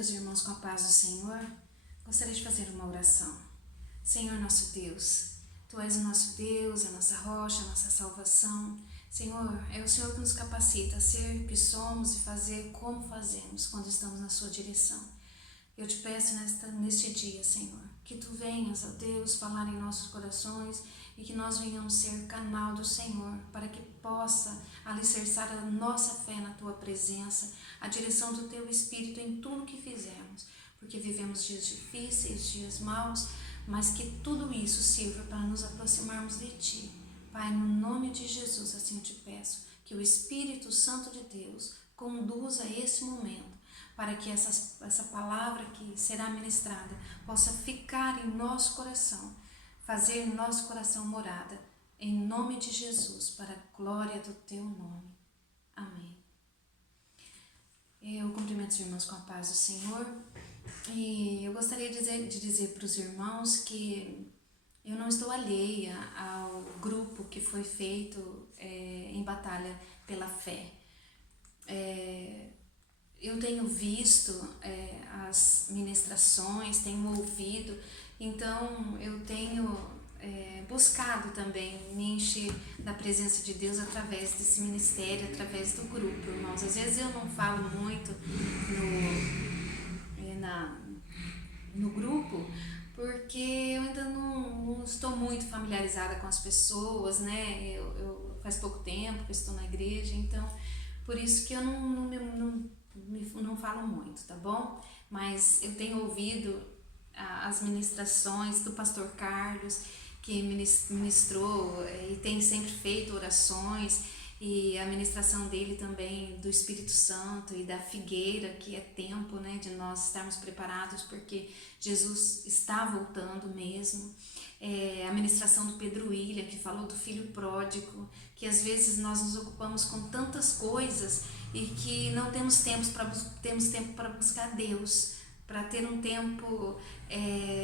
Cumprimento os irmãos com a paz do Senhor. Gostaria de fazer uma oração. Senhor nosso Deus, Tu és o nosso Deus, a nossa rocha, a nossa salvação. Senhor, é o Senhor que nos capacita a ser o que somos e fazer como fazemos quando estamos na Sua direção. Eu te peço neste dia, Senhor, que Tu venhas, ó Deus, falar em nossos corações e que nós venhamos ser canal do Senhor para que possa alicerçar a nossa fé na Tua presença, a direção do Teu Espírito em tudo que fizermos, porque vivemos dias difíceis, dias maus, mas que tudo isso sirva para nos aproximarmos de Ti. Pai, no nome de Jesus, assim eu te peço, que o Espírito Santo de Deus conduza esse momento, para que essa palavra que será ministrada possa ficar em nosso coração, fazer em nosso coração morada, em nome de Jesus, para a glória do Teu nome. Amém. Eu cumprimento os irmãos com a paz do Senhor e eu gostaria de dizer para os irmãos que eu não estou alheia ao grupo que foi feito em batalha pela fé. Eu tenho visto as ministrações, tenho ouvido, então eu tenho buscado também me encher da presença de Deus através desse ministério, através do grupo, irmãos. Às vezes eu não falo muito no grupo, porque eu ainda não estou muito familiarizada com as pessoas, né? Eu faz pouco tempo que eu estou na igreja, então por isso que eu não falo muito, tá bom? Mas eu tenho ouvido as ministrações do pastor Carlos, que ministrou e tem sempre feito orações, e a ministração dele também do Espírito Santo e da figueira, que é tempo, né, de nós estarmos preparados, porque Jesus está voltando mesmo. A ministração do Pedro William, que falou do filho pródigo, que às vezes nós nos ocupamos com tantas coisas e que não temos tempo para buscar Deus, para ter um tempo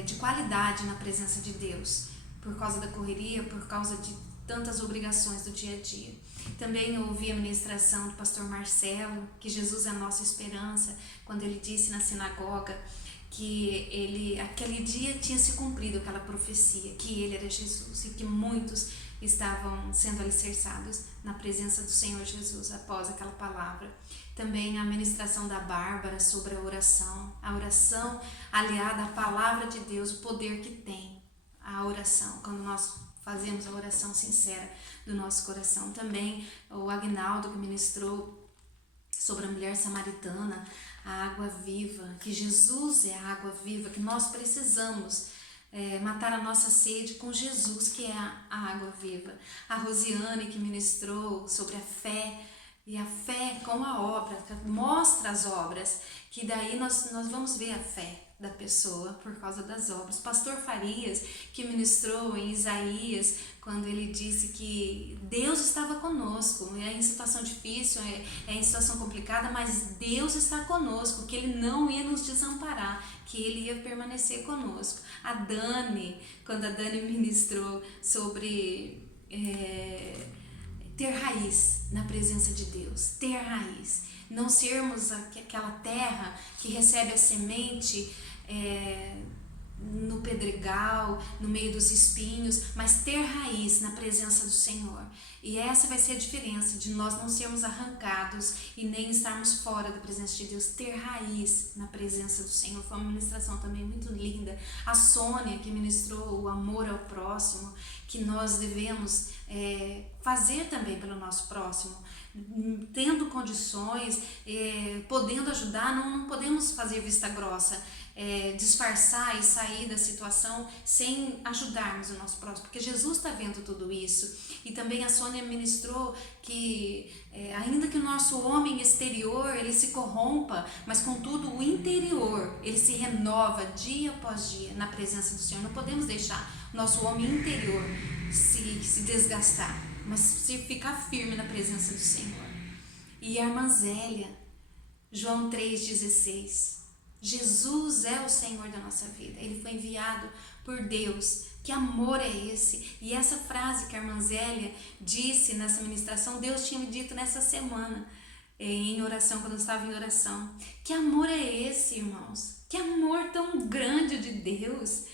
de qualidade na presença de Deus, por causa da correria, por causa de tantas obrigações do dia a dia. Também eu ouvi a ministração do pastor Marcelo, que Jesus é a nossa esperança, quando ele disse na sinagoga que aquele dia tinha se cumprido aquela profecia, que ele era Jesus e que muitos estavam sendo alicerçados na presença do Senhor Jesus após aquela palavra. Também a ministração da Bárbara sobre a oração aliada à palavra de Deus, o poder que tem a oração, quando nós fazemos a oração sincera do nosso coração. Também o Agnaldo, que ministrou sobre a mulher samaritana, a água viva, que Jesus é a água viva, que nós precisamos matar a nossa sede com Jesus, que é a água viva. A Rosiane, que ministrou sobre a fé, e a fé com a obra, mostra as obras, que daí nós vamos ver a fé da pessoa por causa das obras. Pastor Farias, que ministrou em Isaías, quando ele disse que Deus estava conosco, em situação difícil, em situação complicada, mas Deus está conosco, que Ele não ia nos desamparar, que Ele ia permanecer conosco. A Dani, quando a Dani ministrou sobre ter raiz na presença de Deus, ter raiz, não sermos aquela terra que recebe a semente no pedregal, no meio dos espinhos, mas ter raiz na presença do Senhor. E essa vai ser a diferença de nós não sermos arrancados e nem estarmos fora da presença de Deus, ter raiz na presença do Senhor. Foi uma ministração também muito linda. A Sônia, que ministrou o amor ao próximo, que nós devemos fazer também pelo nosso próximo, tendo condições, podendo ajudar, não podemos fazer vista grossa, disfarçar e sair da situação sem ajudarmos o nosso próximo, porque Jesus está vendo tudo isso. E também a Sônia ministrou que ainda que o nosso homem exterior ele se corrompa, mas contudo o interior ele se renova dia após dia na presença do Senhor. Não podemos deixar o nosso homem interior se desgastar, mas se ficar firme na presença do Senhor. E a irmã Zélia, João 3,16, Jesus é o Senhor da nossa vida, Ele foi enviado por Deus. Que amor é esse? E essa frase que a irmã Zélia disse nessa ministração, Deus tinha me dito nessa semana, em oração, quando eu estava em oração. Que amor é esse, irmãos? Que amor tão grande de Deus,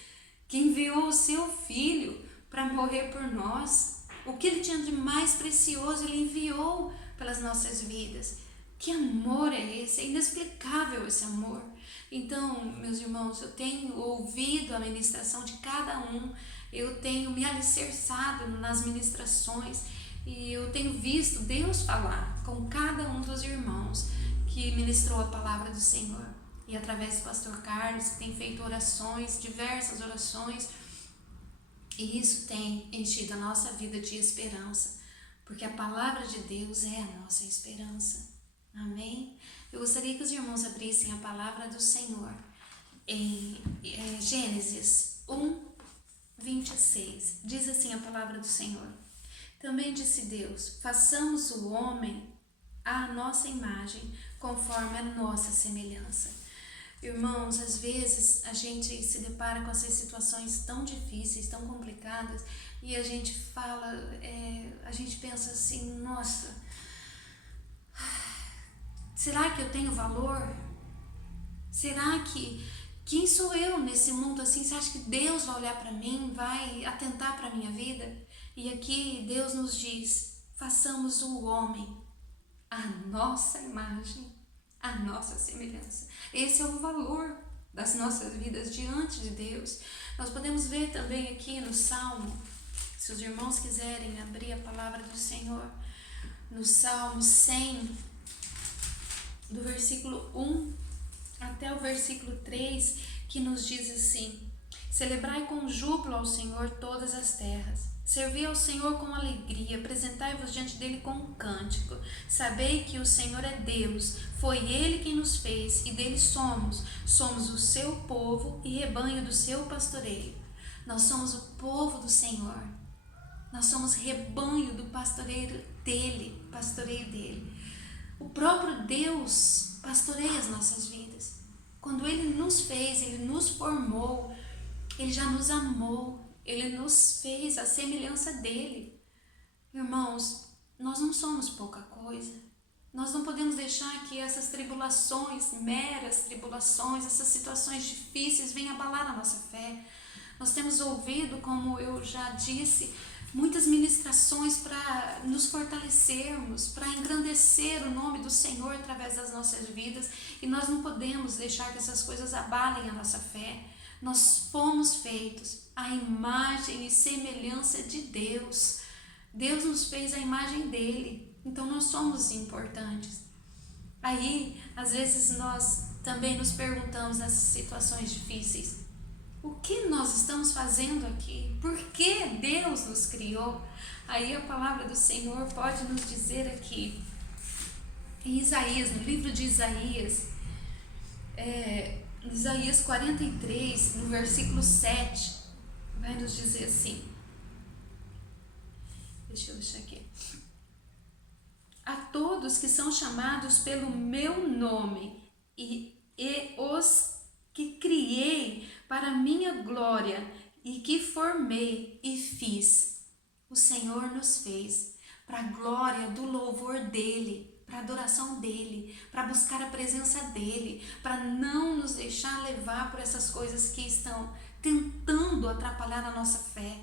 que enviou o seu Filho para morrer por nós. O que Ele tinha de mais precioso, Ele enviou pelas nossas vidas. Que amor é esse? É inexplicável esse amor. Então, meus irmãos, eu tenho ouvido a ministração de cada um, eu tenho me alicerçado nas ministrações e eu tenho visto Deus falar com cada um dos irmãos que ministrou a palavra do Senhor. E através do pastor Carlos, que tem feito orações, diversas orações, e isso tem enchido a nossa vida de esperança, porque a palavra de Deus é a nossa esperança. Amém? Eu gostaria que os irmãos abrissem a palavra do Senhor em Gênesis 1, 26. Diz assim a palavra do Senhor: Também disse Deus, façamos o homem à nossa imagem, conforme a nossa semelhança. Irmãos, às vezes a gente se depara com essas situações tão difíceis, tão complicadas, e a gente fala, a gente pensa assim, nossa, será que eu tenho valor? Será que quem sou eu nesse mundo assim? Você acha que Deus vai olhar para mim, vai atentar para a minha vida? E aqui Deus nos diz, façamos o homem à nossa imagem, à nossa semelhança. Esse é o valor das nossas vidas diante de Deus. Nós podemos ver também aqui no Salmo, se os irmãos quiserem abrir a palavra do Senhor, no Salmo 100, do versículo 1 até o versículo 3, que nos diz assim: Celebrai com júbilo ao Senhor todas as terras, servi ao Senhor com alegria, apresentai-vos diante dele com um cântico. Sabei que o Senhor é Deus, foi Ele quem nos fez e dele somos o seu povo e rebanho do seu pastoreio. Nós somos o povo do Senhor, nós somos rebanho do pastoreio dele. O próprio Deus pastoreia as nossas vidas. Quando Ele nos fez, Ele nos formou, Ele já nos amou, Ele nos fez a semelhança dEle. Irmãos, nós não somos pouca coisa. Nós não podemos deixar que essas tribulações, meras tribulações, essas situações difíceis venham abalar a nossa fé. Nós temos ouvido, como eu já disse, muitas ministrações para nos fortalecermos, para engrandecer o nome do Senhor através das nossas vidas, e nós não podemos deixar que essas coisas abalem a nossa fé. Nós fomos feitos à imagem e semelhança de Deus. Deus nos fez à imagem dele, então nós somos importantes. Aí, às vezes nós também nos perguntamos nessas situações difíceis: o que nós estamos fazendo aqui? Por que Deus nos criou? Aí a palavra do Senhor pode nos dizer aqui, em Isaías, no livro de Isaías, Isaías 43, no versículo 7, vai nos dizer assim, deixa eu deixar aqui: a todos que são chamados pelo meu nome e os que criei para minha glória e que formei e fiz. O Senhor nos fez para a glória do louvor dele, para a adoração dele, para buscar a presença dele, para não nos deixar levar por essas coisas que estão tentando atrapalhar a nossa fé.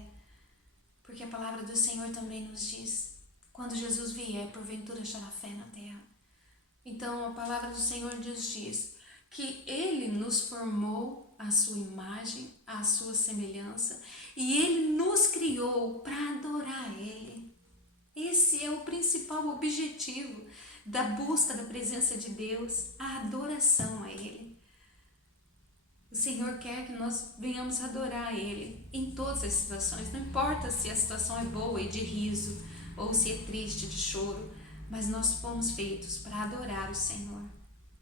Porque a palavra do Senhor também nos diz, quando Jesus vier, porventura achará fé na terra. Então a palavra do Senhor nos diz que Ele nos formou à sua imagem, à sua semelhança, e Ele nos criou para adorar Ele. Esse é o principal objetivo da busca da presença de Deus, a adoração a Ele. O Senhor quer que nós venhamos adorar Ele em todas as situações, não importa se a situação é boa e de riso, ou se é triste, de choro, mas nós fomos feitos para adorar o Senhor,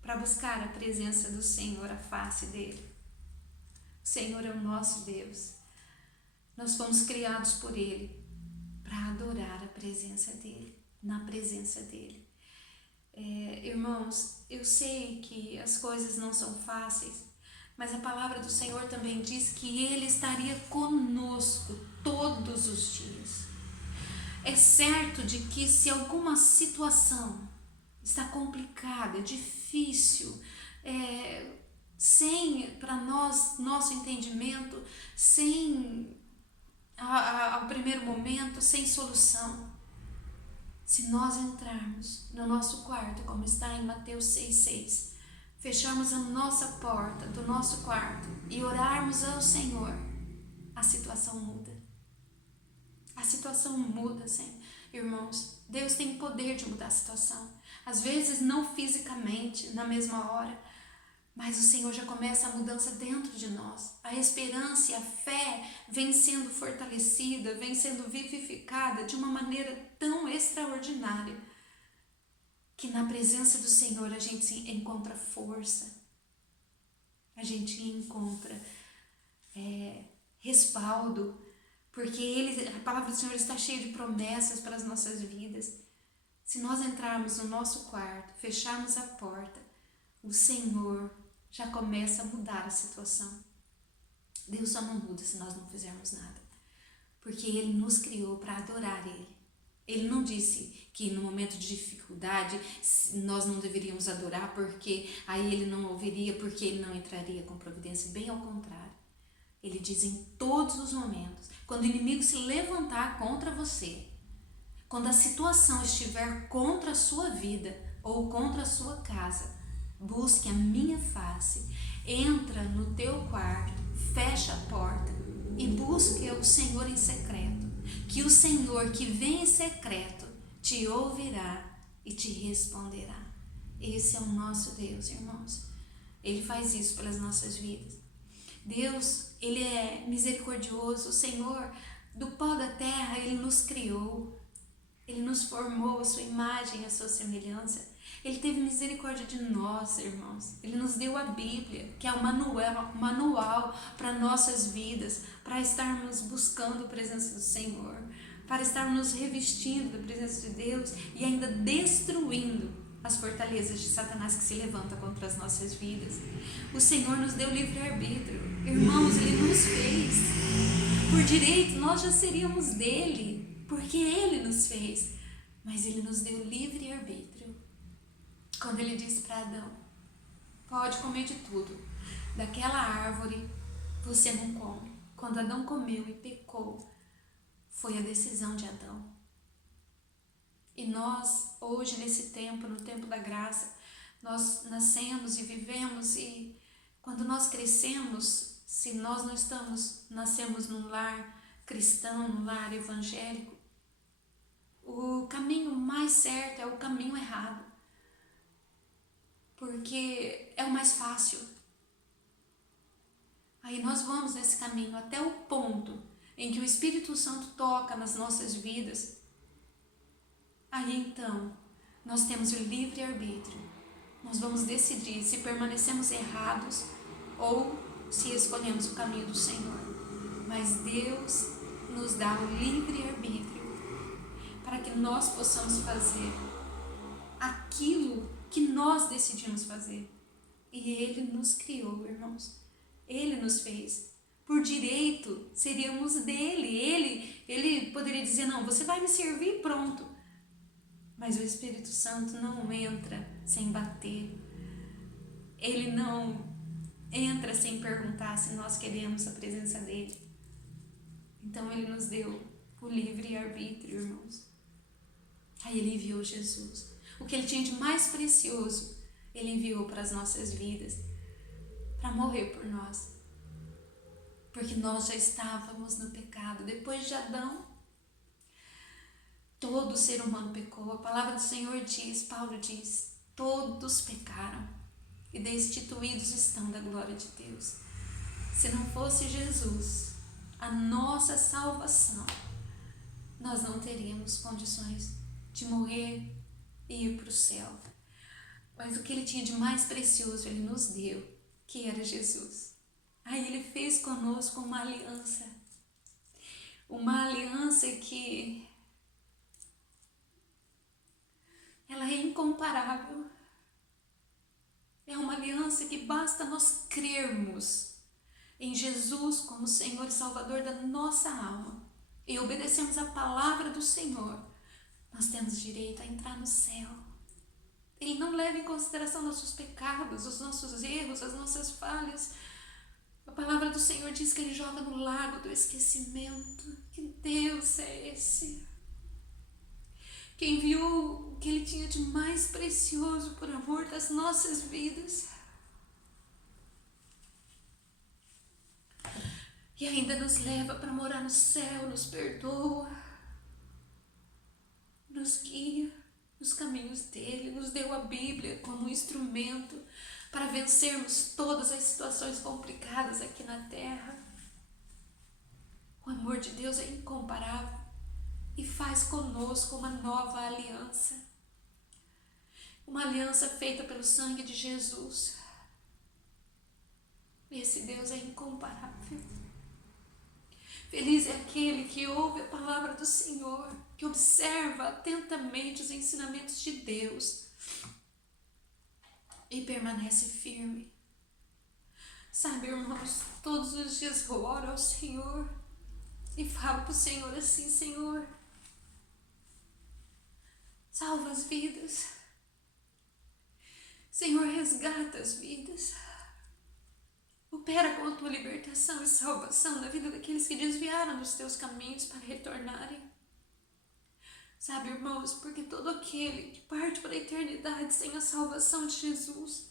para buscar a presença do Senhor, a face dele. O Senhor é o nosso Deus. Nós fomos criados por Ele para adorar a presença dele, na presença dele. Irmãos, eu sei que as coisas não são fáceis, mas a palavra do Senhor também diz que Ele estaria conosco todos os dias. É certo de que se alguma situação está complicado, é difícil, sem, para nós, nosso entendimento, sem, ao primeiro momento, sem solução. Se nós entrarmos no nosso quarto, como está em Mateus 6,6, fecharmos a nossa porta do nosso quarto e orarmos ao Senhor, a situação muda. A situação muda, sim, irmãos. Deus tem poder de mudar a situação. Às vezes não fisicamente, na mesma hora, mas o Senhor já começa a mudança dentro de nós. A esperança e a fé vem sendo fortalecida, vem sendo vivificada de uma maneira tão extraordinária, que na presença do Senhor a gente encontra força, a gente encontra respaldo, porque a palavra do Senhor está cheia de promessas para as nossas vidas. Se nós entrarmos no nosso quarto, fecharmos a porta, o Senhor já começa a mudar a situação. Deus só não muda se nós não fizermos nada, porque Ele nos criou para adorar Ele. Ele não disse que no momento de dificuldade nós não deveríamos adorar, porque aí Ele não ouviria, porque Ele não entraria com providência. Bem ao contrário. Ele diz em todos os momentos, quando o inimigo se levantar contra você, quando a situação estiver contra a sua vida ou contra a sua casa, busque a minha face, entra no teu quarto, fecha a porta e busque o Senhor em secreto, que o Senhor que vem em secreto te ouvirá e te responderá. Esse é o nosso Deus, irmãos. Ele faz isso pelas nossas vidas. Deus, Ele é misericordioso. O Senhor, do pó da terra, Ele nos criou. Ele nos formou a sua imagem, a sua semelhança. Ele teve misericórdia de nós, irmãos. Ele nos deu a Bíblia, que é o manual para nossas vidas, para estarmos buscando a presença do Senhor, para estarmos revestindo da presença de Deus e ainda destruindo as fortalezas de Satanás que se levanta contra as nossas vidas. O Senhor nos deu livre-arbítrio. Irmãos, Ele nos fez. Por direito, nós já seríamos dele, porque Ele nos fez. Mas Ele nos deu livre-arbítrio. Quando Ele disse para Adão, pode comer de tudo. Daquela árvore, você não come. Quando Adão comeu e pecou, foi a decisão de Adão. E nós, hoje, nesse tempo, no tempo da graça, nós nascemos e vivemos, e quando nós crescemos, se nós não nascemos num lar cristão, num lar evangélico, o caminho mais certo é o caminho errado, porque é o mais fácil. Aí nós vamos nesse caminho até o ponto em que o Espírito Santo toca nas nossas vidas. Aí então, nós temos o livre-arbítrio. Nós vamos decidir se permanecemos errados ou se escolhemos o caminho do Senhor. Mas Deus nos dá o livre-arbítrio para que nós possamos fazer aquilo que nós decidimos fazer. E Ele nos criou, irmãos. Ele nos fez. Por direito, seríamos dele. Ele poderia dizer, não, você vai me servir e pronto. Mas o Espírito Santo não entra sem bater. Ele não entra sem perguntar se nós queremos a presença dele. Então Ele nos deu o livre-arbítrio, irmãos. Aí Ele enviou Jesus. O que Ele tinha de mais precioso, Ele enviou para as nossas vidas, para morrer por nós. Porque nós já estávamos no pecado. Depois de Adão, todo ser humano pecou. A palavra do Senhor diz, Paulo diz, todos pecaram e destituídos estão da glória de Deus. Se não fosse Jesus, a nossa salvação, nós não teríamos condições de morrer e ir para o céu. Mas o que Ele tinha de mais precioso, Ele nos deu, que era Jesus. Aí Ele fez conosco uma aliança que ela é incomparável. É uma aliança que basta nós crermos em Jesus como Senhor e Salvador da nossa alma e obedecermos a palavra do Senhor. Nós temos direito a entrar no céu. Ele não leva em consideração nossos pecados, os nossos erros, as nossas falhas. A palavra do Senhor diz que Ele joga no lago do esquecimento. Que Deus é esse? Que enviou o que Ele tinha de mais precioso por amor das nossas vidas. E ainda nos leva para morar no céu, nos perdoa, nos guia nos caminhos dele, nos deu a Bíblia como um instrumento para vencermos todas as situações complicadas aqui na terra. O amor de Deus é incomparável e faz conosco uma nova aliança. Uma aliança feita pelo sangue de Jesus. Esse Deus é incomparável. Feliz é aquele que ouve a palavra do Senhor, que observa atentamente os ensinamentos de Deus e permanece firme. Sabe, irmãos, todos os dias eu oro ao Senhor e falo para o Senhor assim: Senhor, salva as vidas. Senhor, resgata as vidas. Opera com a tua libertação e salvação na vida daqueles que desviaram dos teus caminhos para retornarem. Sabe, irmãos, porque todo aquele que parte para a eternidade sem a salvação de Jesus,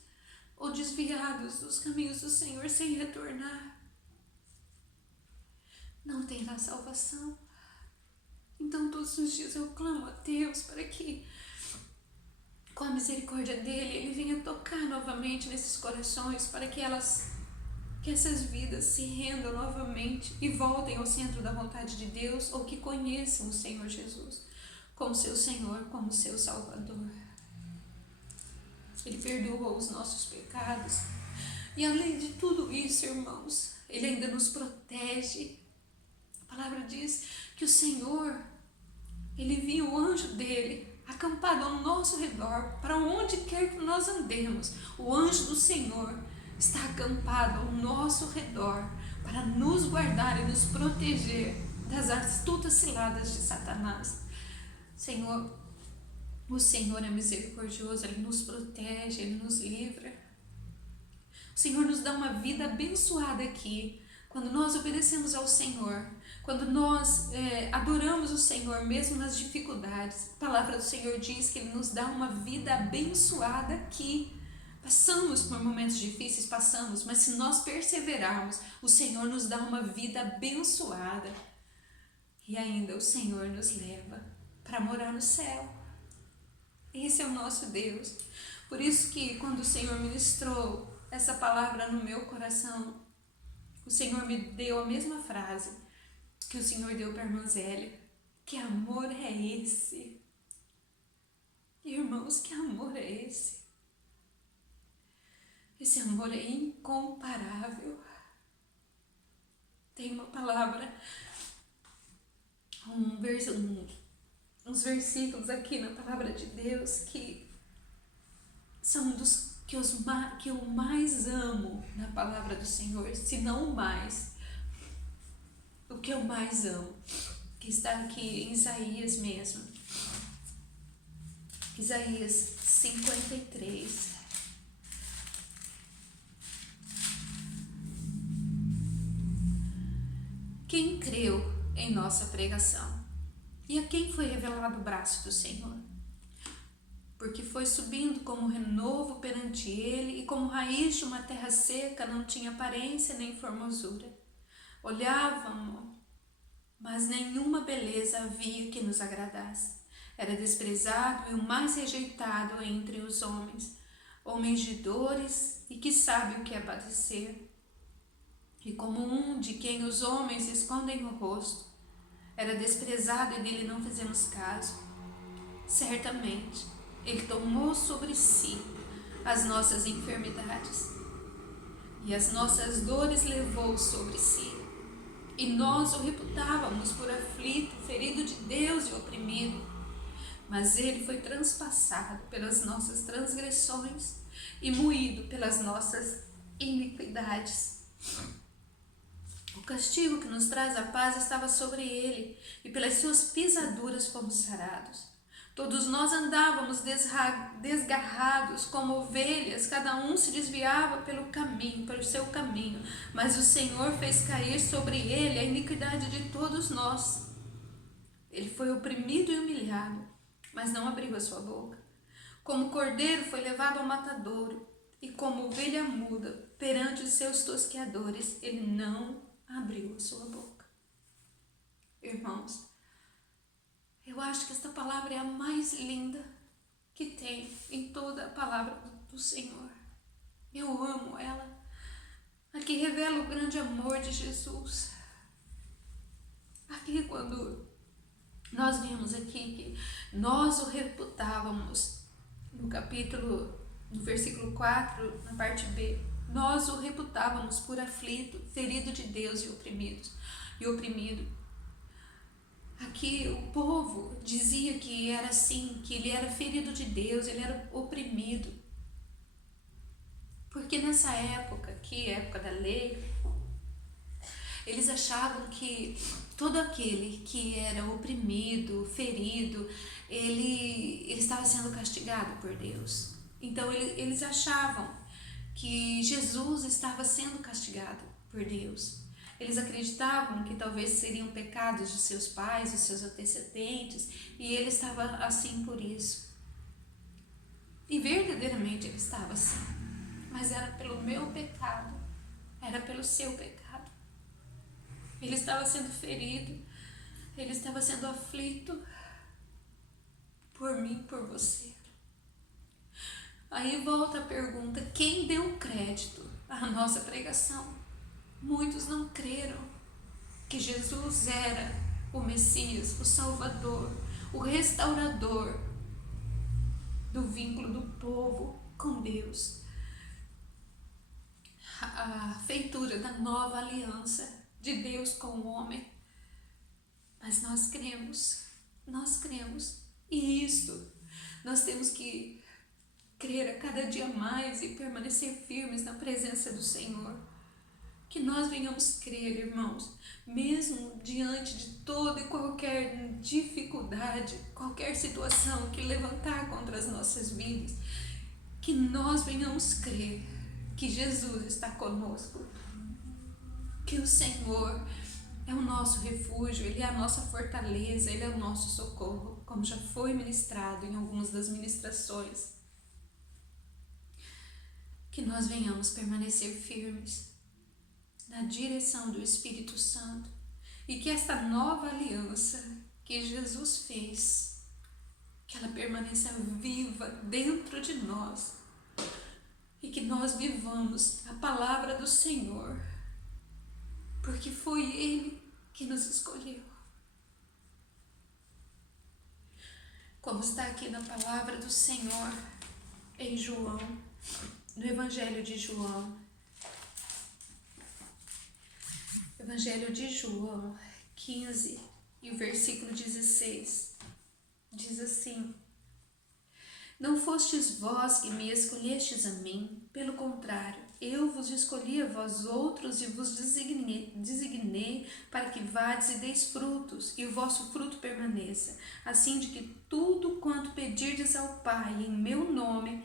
ou desviados dos caminhos do Senhor sem retornar, não terá salvação. Então todos os dias eu clamo a Deus para que, com a misericórdia dele, Ele venha tocar novamente nesses corações, para que essas vidas se rendam novamente e voltem ao centro da vontade de Deus, ou que conheçam o Senhor Jesus como seu Senhor, como seu Salvador. Ele perdoa os nossos pecados e, além de tudo isso, irmãos, Ele ainda nos protege. A palavra diz que o Senhor, Ele viu o anjo dele acampado ao nosso redor, para onde quer que nós andemos. O anjo do Senhor está acampado ao nosso redor para nos guardar e nos proteger das astutas ciladas de Satanás. Senhor, o Senhor é misericordioso, Ele nos protege, Ele nos livra. O Senhor nos dá uma vida abençoada aqui, quando nós obedecemos ao Senhor, quando nós adoramos o Senhor, mesmo nas dificuldades. A palavra do Senhor diz que Ele nos dá uma vida abençoada aqui. Passamos por momentos difíceis, mas se nós perseverarmos, o Senhor nos dá uma vida abençoada. E ainda o Senhor nos leva para morar no céu. Esse é o nosso Deus. Por isso que quando o Senhor ministrou essa palavra no meu coração, o Senhor me deu a mesma frase que o Senhor deu para a irmã Zélia. Que amor é esse? Irmãos, que amor é esse? Esse amor é incomparável. Tem uma palavra, uns versículos aqui na palavra de Deus que são dos que eu mais amo na palavra do Senhor, se não o mais. O que eu mais amo, que está aqui em Isaías mesmo. Isaías 53. Quem creu em nossa pregação? E a quem foi revelado o braço do Senhor? Porque foi subindo como renovo perante ele, e como raiz de uma terra seca, não tinha aparência nem formosura. Olhávamos, mas nenhuma beleza havia que nos agradasse. Era desprezado e o mais rejeitado entre os homens, homens de dores e que sabe o que é padecer. E como um de quem os homens escondem o rosto, era desprezado e dele não fizemos caso. Certamente, ele tomou sobre si as nossas enfermidades e as nossas dores levou sobre si. E nós o reputávamos por aflito, ferido de Deus e oprimido. Mas ele foi transpassado pelas nossas transgressões e moído pelas nossas iniquidades. O castigo que nos traz a paz estava sobre ele, e pelas suas pisaduras fomos sarados. Todos nós andávamos desgarrados como ovelhas, cada um se desviava pelo seu caminho, mas o Senhor fez cair sobre ele a iniquidade de todos nós. Ele foi oprimido e humilhado, mas não abriu a sua boca. Como cordeiro foi levado ao matadouro, e como ovelha muda perante os seus tosqueadores, ele não abriu a sua boca. Irmãos, eu acho que esta palavra é a mais linda que tem em toda a palavra do Senhor. Eu amo ela. Aqui revela o grande amor de Jesus. Aqui, quando nós vimos aqui que nós o reputávamos, no versículo 4, na parte B, nós o reputávamos por aflito, ferido de Deus e oprimido. Aqui o povo dizia que era assim, que ele era ferido de Deus, ele era oprimido. Porque nessa época aqui, época da lei, eles achavam que todo aquele que era oprimido, ferido, ele estava sendo castigado por Deus. Então eles achavam que Jesus estava sendo castigado por Deus. Eles acreditavam que talvez seriam pecados de seus pais, de seus antecedentes, e ele estava assim por isso. E verdadeiramente ele estava assim, mas era pelo meu pecado, era pelo seu pecado. Ele estava sendo ferido, ele estava sendo aflito por mim, por você. Aí volta a pergunta: quem deu crédito à nossa pregação? Muitos não creram que Jesus era o Messias, o Salvador, o restaurador do vínculo do povo com Deus, a feitura da nova aliança de Deus com o homem. Mas nós cremos, e isto nós temos que crer a cada dia mais e permanecer firmes na presença do Senhor. Que nós venhamos crer, irmãos, mesmo diante de toda e qualquer dificuldade, qualquer situação que levantar contra as nossas vidas, que nós venhamos crer que Jesus está conosco, que o Senhor é o nosso refúgio, Ele é a nossa fortaleza, Ele é o nosso socorro, como já foi ministrado em algumas das ministrações. Que nós venhamos permanecer firmes na direção do Espírito Santo e que esta nova aliança que Jesus fez, que ela permaneça viva dentro de nós e que nós vivamos a palavra do Senhor, porque foi Ele que nos escolheu. Como está aqui na palavra do Senhor em João, no Evangelho de João, Evangelho de João 15 e o versículo 16, diz assim: Não fostes vós que me escolhestes a mim, pelo contrário, eu vos escolhi a vós outros e vos designei para que vades e deis frutos, e o vosso fruto permaneça, assim de que tudo quanto pedirdes ao Pai em meu nome,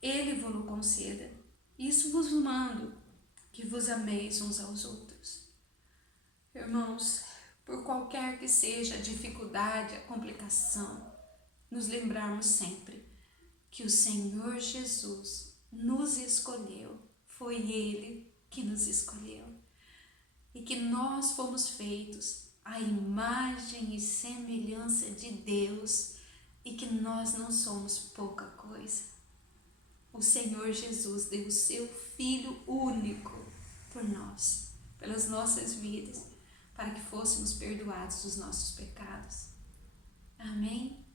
Ele vos conceda. Isso vos mando, que vos ameis uns aos outros. Irmãos, por qualquer que seja a dificuldade, a complicação, nos lembrarmos sempre que o Senhor Jesus nos escolheu, foi Ele que nos escolheu, e que nós fomos feitos à imagem e semelhança de Deus, e que nós não somos pouca coisa. O Senhor Jesus deu o seu Filho único por nós, pelas nossas vidas, para que fôssemos perdoados dos nossos pecados. Amém?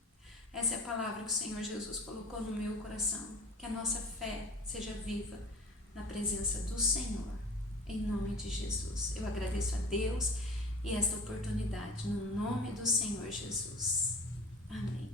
Essa é a palavra que o Senhor Jesus colocou no meu coração. Que a nossa fé seja viva na presença do Senhor, em nome de Jesus. Eu agradeço a Deus e esta oportunidade, no nome do Senhor Jesus. Amém.